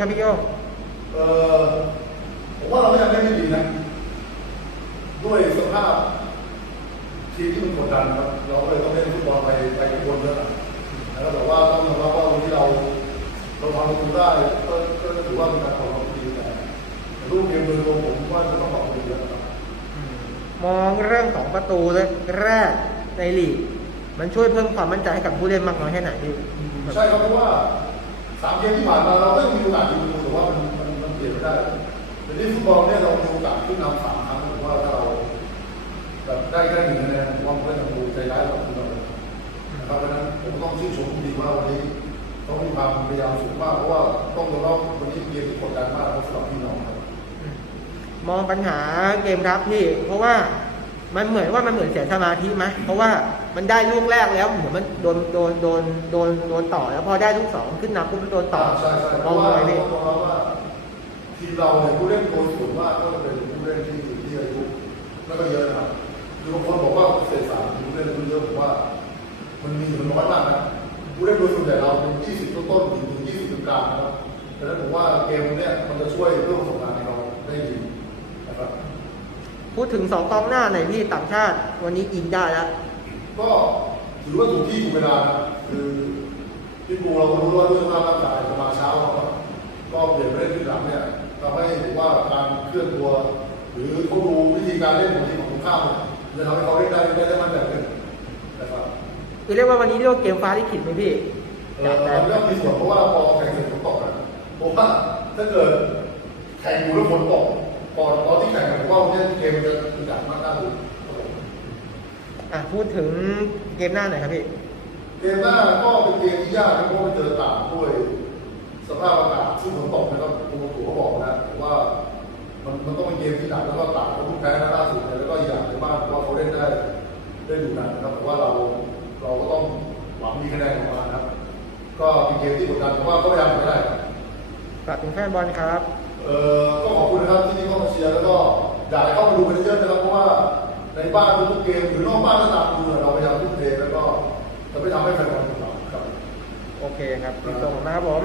ครับพี่โยงเออผมว่าเราก็ยังเล่นไม่ดีนะ ด้วยสภาพ ทีมที่มันกดดันครับ เราก็เลยต้องเล่นฟุตบอลไปไปกับบนเยอะหน่อยแล้วแต่ว่าต้องยอมรับว่าวันนี้เราเราทำประตูได้ก็ก็ถือว่าเป็นการทำประตูดีแต่แต่รูปเกมโดยรวมผมว่าจะต้องปรับปรุงเยอะนะครับมองเรื่องของประตูแรกในลีกมันช่วยเพิ่มความมั่นใจให้กับผู้เล่นมากน้อยแค่ไหนพี่ใช่ครับเพราะว่า สามเกมที่ผ่านมาเราก็ยังมีโอกาสยิงประตูแต่ว่ามันมันมันเปลี่ยนไม่ได้แต่นี่ฟุตบอลเนี่ยเรามีโอกาสขึ้นนำสามครั้งผมว่าถ้าเราแบบได้แค่หนึ่งคะแนนผมว่ามันก็ยังดูใจร้ายกว่าทีมเราเลยนะครับเพราะฉะนั้นผมต้องชื่นชมคุณดีว่าวันนี้ต้องมีความพยายามสูงมากเพราะว่าต้องยอมรับวันนี้เกมที่กดดันมากสำหรับพี่น้องครับมองปัญหาเกมรับพี่ เพราะว่า มันเหมือนว่ามันเหมือนเสียสมาธิไหมเพราะว่ามันได้ลูกแรกแล้วเหมือนมันโดนโดนโดนโดนโดนต่อแล้วพอได้ลูกสองขึ้นนำปุ๊บมันโดนต่อใช่ใช่เพราะว่าเลยพี่ยอมรับว่าทีมเราเนี่ยผู้เล่นโดยส่วนมากก็เป็นผู้เล่นที่ที่อายุแล้วก็เยอะนะครับคือบางคนบอกว่าเศษสามผู้เล่นอายุเยอะผมว่า มันมีมันน้อยมากนะผู้เล่นโดยส่วนใหญ่เราเป็น20ต้นต้นๆถึง20กลางนะครับดังนั้นผมว่าเกมเนี้ยเพิ่มประสบการณ์ให้เราได้ดีนะครับ พูดถึงสองกองหน้าหน่อยพี่ต่างชาติ วันนี้ยิงได้แล้ว ก็ถือว่าถูกที่ถูกเวลานะคือพี่ปูเราก็รู้ว่าเรื่องสภาพร่างกายประมาณเช้าเขาก็ก็เปลี่ยนไปเล่นขึ้นหลังเนี่ยทำให้ผมว่าการเคลื่อนตัว หรือเขาดูวิธีการเล่นของทีมของข้ามเนี่ยจะทำให้เขาเล่นได้ได้ได้มั่นใจขึ้นนะครับคือเรียกว่าวันนี้เรียกว่าเกมฟ้าลิขิตไหมพี่เออมันก็มีส่วนเพราะว่าพอแข่งเสร็จฝนตกนะผมว่าถ้าเกิดแข่งอยู่แล้วฝนตก ก่อนตอนที่แข่งผมว่าเนี่ยเกมมันจะอึดอัดมากน่าดูครับผมอะพูดถึงเกมหน้าหน่อยครับพี่ เกมหน้าก็เป็นเกมที่ยากนะเพราะว่าเจอต่างด้วยสภาพอากาศซึ่งฝนตกนะครับคุณครูเขาบอกนะว่ามันมันต้องเป็นเกมที่หนักแล้วก็ต่างเขาเพิ่งแพ้นัดล่าสุดเนี่ยแล้วก็อีกอย่างในบ้านเพราะว่าเขาเล่นได้ได้ดูหนักนะครับแต่ว่าเราเราก็ต้องหวังมีคะแนนออกมานะครับ ก็เป็นเกมที่กดดันแต่ว่าก็พยายามไม่ได้ครับฝากถึงแฟนบอลครับ เอ่อก็ขอบคุณนะครับที่นี่เข้ามาเชียร์แล้วก็อยากให้เข้ามาดูกันเยอะๆนะครับเพราะว่าในบ้านทุกเกมหรือนอกบ้านก็ตามดูเราพยายามทุ่มเทแล้วก็จะไม่ทำให้แฟนบอลผิดหวังครับ โอเคครับพี่ต่งนะครับผม